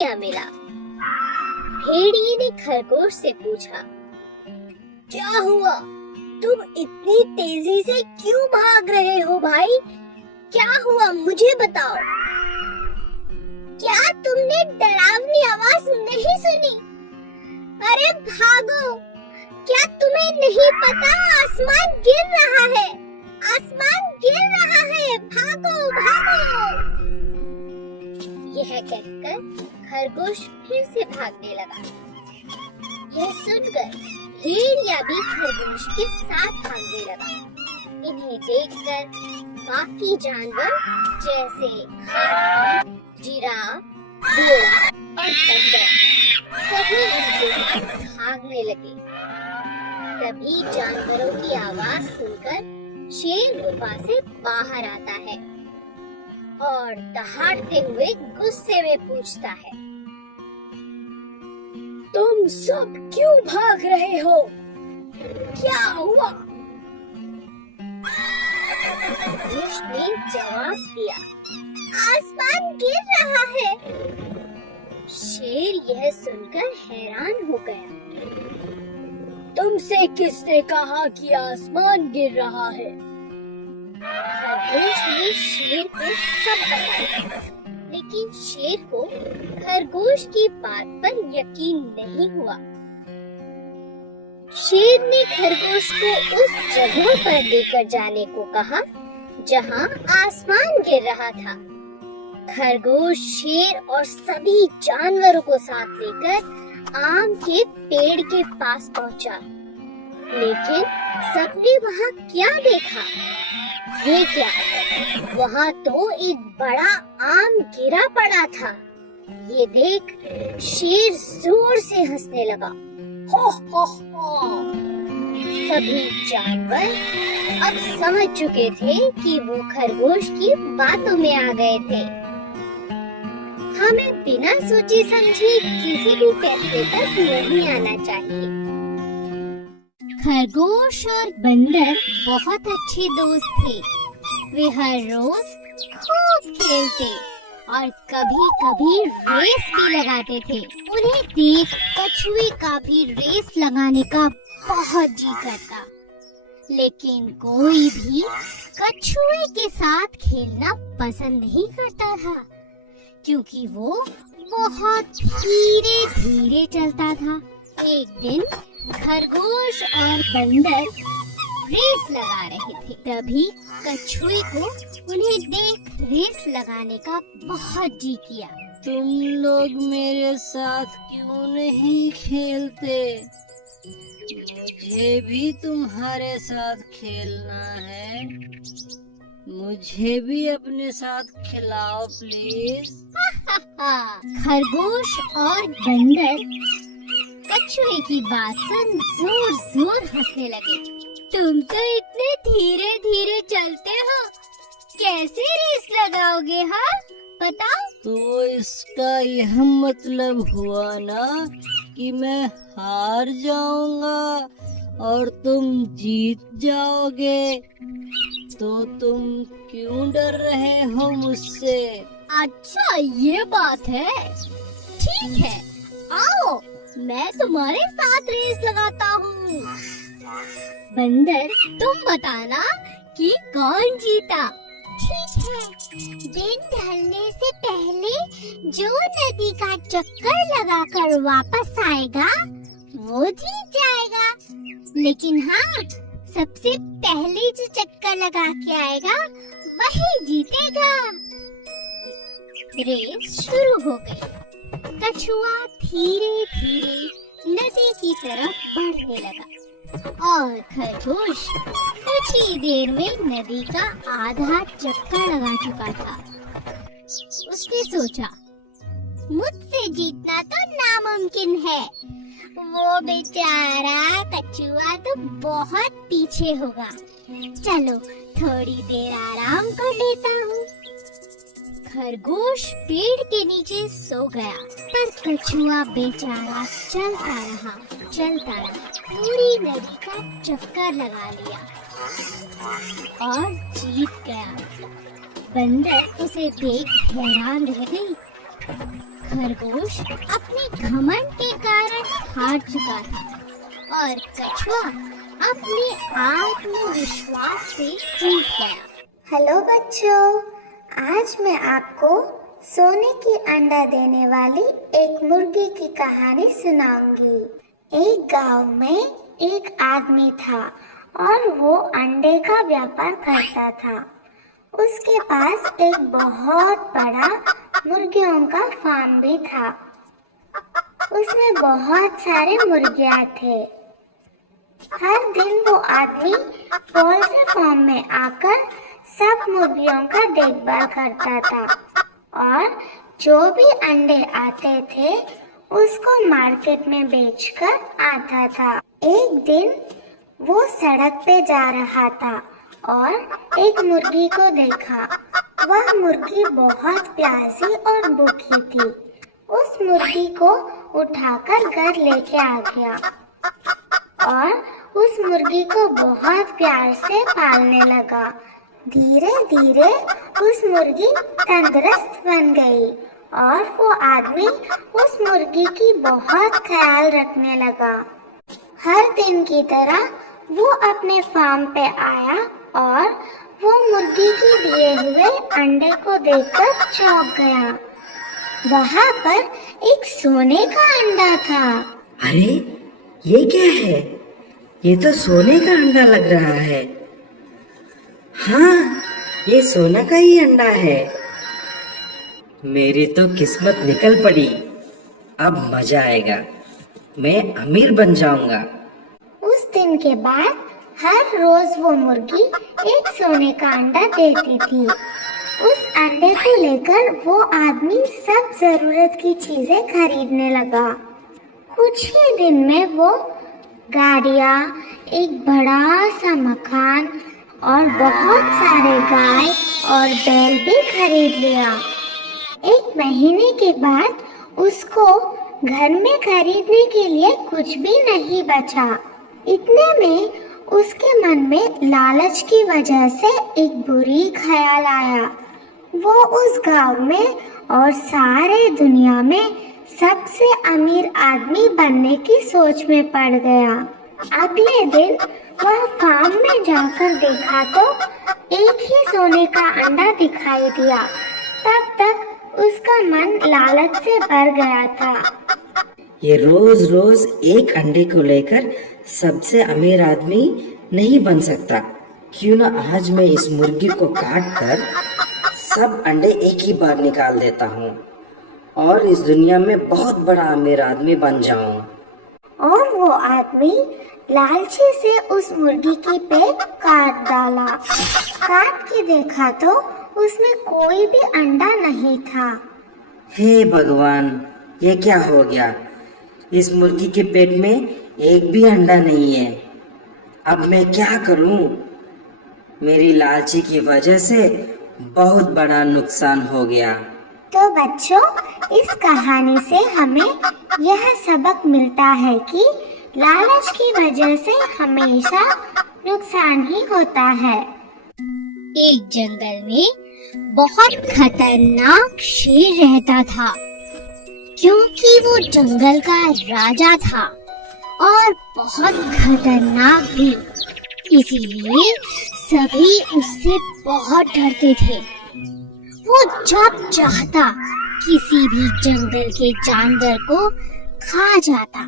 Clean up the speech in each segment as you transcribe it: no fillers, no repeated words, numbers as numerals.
क्या मिला? भेड़िए ने खरगोश से पूछा, क्या हुआ? तुम इतनी तेजी से क्यों भाग रहे हो भाई? क्या हुआ मुझे बताओ। क्या तुमने डरावनी आवाज नहीं सुनी? अरे भागो! क्या तुम्हें नहीं पता आसमान गिर रहा है? आसमान गिर रहा है, भागो भागो! यह कहकर खरगोश फिर से भागने लगा। यह सुनकर भेड़िया भी खरगोश के साथ भागने लगा। इन्हें देखकर बाकी जानवर जैसे हाथी, जिराफ, घोड़ा और बंदर सभी इनके साथ भागने लगे। सभी जानवरों की आवाज सुनकर शेर गुफा से बाहर आता है और दहाड़ते हुए गुस्से में पूछता है, तुम सब क्यों भाग रहे हो? क्या हुआ? खरगोश ने जवाब दिया, आसमान गिर रहा है। शेर यह सुनकर हैरान हो गया। तुमसे किसने कहा कि आसमान गिर रहा है? खरगोश ने शेर को सब बताया, लेकिन शेर को खरगोश की बात पर यकीन नहीं हुआ। शेर ने खरगोश को उस जगह पर लेकर जाने को कहा जहां आसमान गिर रहा था। खरगोश शेर और सभी जानवरों को साथ लेकर आम के पेड़ के पास पहुंचा, लेकिन सबने वहां क्या देखा? ये क्या? वहां तो एक बड़ा आम गिरा पड़ा था। ये देख शेर जोर से हंसने लगा। हो हो हो! सभी जानवर अब समझ चुके थे कि वो खरगोश की बातों में आ गए थे। हमें बिना सोचे समझे किसी भी फैसले पर नहीं आना चाहिए। खरगोश और बंदर बहुत अच्छे दोस्त थे। वे हर रोज खूब खेलते और कभी कभी रेस भी लगाते थे। उन्हें देख कछुए का भी रेस लगाने का बहुत जी करता, लेकिन कोई भी कछुए के साथ खेलना पसंद नहीं करता था, क्योंकि वो बहुत धीरे धीरे चलता था। एक दिन खरगोश और बंदर रेस लगा रहे थे। तभी कछुए को उन्हें देख रेस लगाने का बहुत जी किया। तुम लोग मेरे साथ क्यों नहीं खेलते? मुझे भी तुम्हारे साथ खेलना है। मुझे भी अपने साथ खिलाओ प्लीज। खरगोश और बंदर कछुए की बात सुन जोर जोर हंसने लगे। तुम तो इतने धीरे धीरे चलते हो, कैसे रेस लगाओगे? हाँ बताओ। तो इसका यह मतलब हुआ ना कि मैं हार जाऊंगा और तुम जीत जाओगे। तो तुम क्यों डर रहे हो मुझसे? अच्छा ये बात है, ठीक है, आओ मैं तुम्हारे साथ रेस लगाता हूँ। बंदर तुम बताना कि कौन जीता। ठीक है, दिन ढलने से पहले जो नदी का चक्कर लगाकर वापस आएगा वो जीत जाएगा। लेकिन हाँ, सबसे पहले जो चक्कर लगा के आएगा वही जीतेगा। रेस शुरू हो गई। कछुआ धीरे धीरे नदी की तरफ बढ़ने लगा और खरगोश कुछ ही देर में नदी का आधा चक्कर लगा चुका था। उसने सोचा, मुझसे जीतना तो नामुमकिन है। वो बेचारा कछुआ तो बहुत पीछे होगा। चलो थोड़ी देर आराम कर लेता हूँ। खरगोश पेड़ के नीचे सो गया, पर कछुआ बेचारा चलता रहा, पूरी नदी का चक्कर लगा लिया और जीत गया। बंदर उसे देख हैरान रह गई। खरगोश अपने घमंड के कारण हार चुका था और कछुआ अपने आत्मविश्वास से जीत गया। हेलो बच्चों, आज मैं आपको सोने की अंडा देने वाली एक मुर्गी की कहानी सुनाऊंगी। एक गांव में एक आदमी था और वो अंडे का व्यापार करता था। उसके पास एक बहुत बड़ा मुर्गियों का फार्म भी था। उसमें बहुत सारे मुर्गियां थे। हर दिन वो आदमी पोल्ट्री फार्म में आकर सब मुर्गियों का देखभाल करता था और जो भी अंडे आते थे उसको मार्केट में बेचकर आता था। एक दिन वो सड़क पे जा रहा था और एक मुर्गी को देखा। वह मुर्गी बहुत प्यासी और भूखी थी। उस मुर्गी को उठाकर घर लेके आ गया और उस मुर्गी को बहुत प्यार से पालने लगा। धीरे धीरे उस मुर्गी तंदुरुस्त बन गई और वो आदमी उस मुर्गी की बहुत ख्याल रखने लगा। हर दिन की तरह वो अपने फार्म पे आया और वो मुर्गी के दिए हुए अंडे को देखकर चौंक गया। वहाँ पर एक सोने का अंडा था। अरे ये क्या है? ये तो सोने का अंडा लग रहा है। हाँ, ये सोने का ही अंडा है। मेरी तो किस्मत निकल पड़ी। अब मजा आएगा, मैं अमीर बन जाऊंगा। उस दिन के बाद हर रोज वो मुर्गी एक सोने का अंडा देती थी। उस अंडे को लेकर वो आदमी सब जरूरत की चीजें खरीदने लगा। कुछ ही दिन में वो गाड़ियाँ, एक बड़ा सा मकान और बहुत सारे गाय और बैल भी खरीद लिया। एक महीने के बाद उसको घर में खरीदने के लिए कुछ भी नहीं बचा। इतने में उसके मन में लालच की वजह से एक बुरी ख्याल आया। वो उस गांव में और सारे दुनिया में सबसे अमीर आदमी बनने की सोच में पड़ गया। अगले दिन वह फार्म में जाकर देखा तो एक ही सोने का अंडा दिखाई दिया। तब तक उसका मन लालच से भर गया था। ये रोज रोज एक अंडे को लेकर सबसे अमीर आदमी नहीं बन सकता। क्यों ना आज मैं इस मुर्गी को काट कर सब अंडे एक ही बार निकाल देता हूँ और इस दुनिया में बहुत बड़ा अमीर आदमी बन जाऊं। और वो आदमी लालची से उस मुर्गी की पेट काट डाला। काट के देखा तो उसमें कोई भी अंडा नहीं था। हे भगवान, ये क्या हो गया? इस मुर्गी के पेट में एक भी अंडा नहीं है। अब मैं क्या करूं? मेरी लालची की वजह से बहुत बड़ा नुकसान हो गया। तो बच्चों, इस कहानी से हमें यह सबक मिलता है कि लालच की वजह से हमेशा नुकसान ही होता है। एक जंगल में बहुत खतरनाक शेर रहता था, क्योंकि वो जंगल का राजा था और बहुत खतरनाक भी। इसीलिए सभी उससे बहुत डरते थे। वो जब चाहता किसी भी जंगल के जानवर को खा जाता,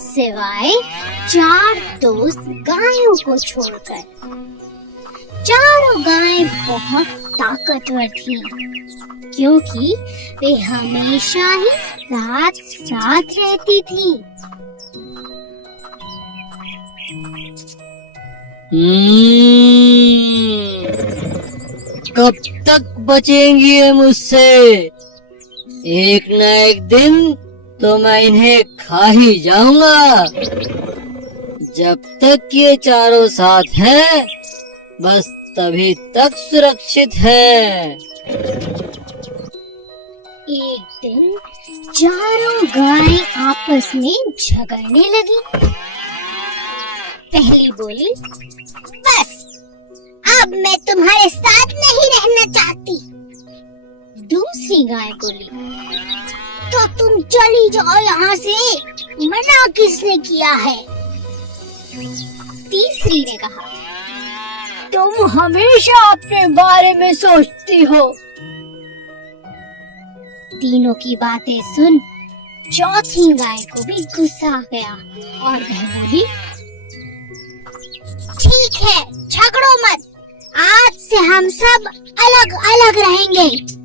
सिवाय 4 दोस्त गायों को छोड़कर। चारों गायें बहुत ताकतवर थीं, क्योंकि वे हमेशा ही साथ साथ रहती थीं। कब तक बचेंगी ये मुझसे? एक न एक दिन तो मैं इन्हें खा ही जाऊंगा। जब तक ये चारों साथ हैं, बस तभी तक सुरक्षित है। एक दिन चारों गायें आपस में झगड़ने लगी। पहली बोली, बस अब मैं तुम्हारे साथ नहीं रहना चाहती। दूसरी गाय बोली, तो तुम चली जाओ यहाँ से, मना किसने किया है? तीसरी ने कहा, तुम हमेशा अपने बारे में सोचती हो। तीनों की बातें सुन चौथी गाय को भी गुस्सा आ गया और वह बोली, ठीक है, झगड़ो मत, आज से हम सब अलग अलग रहेंगे।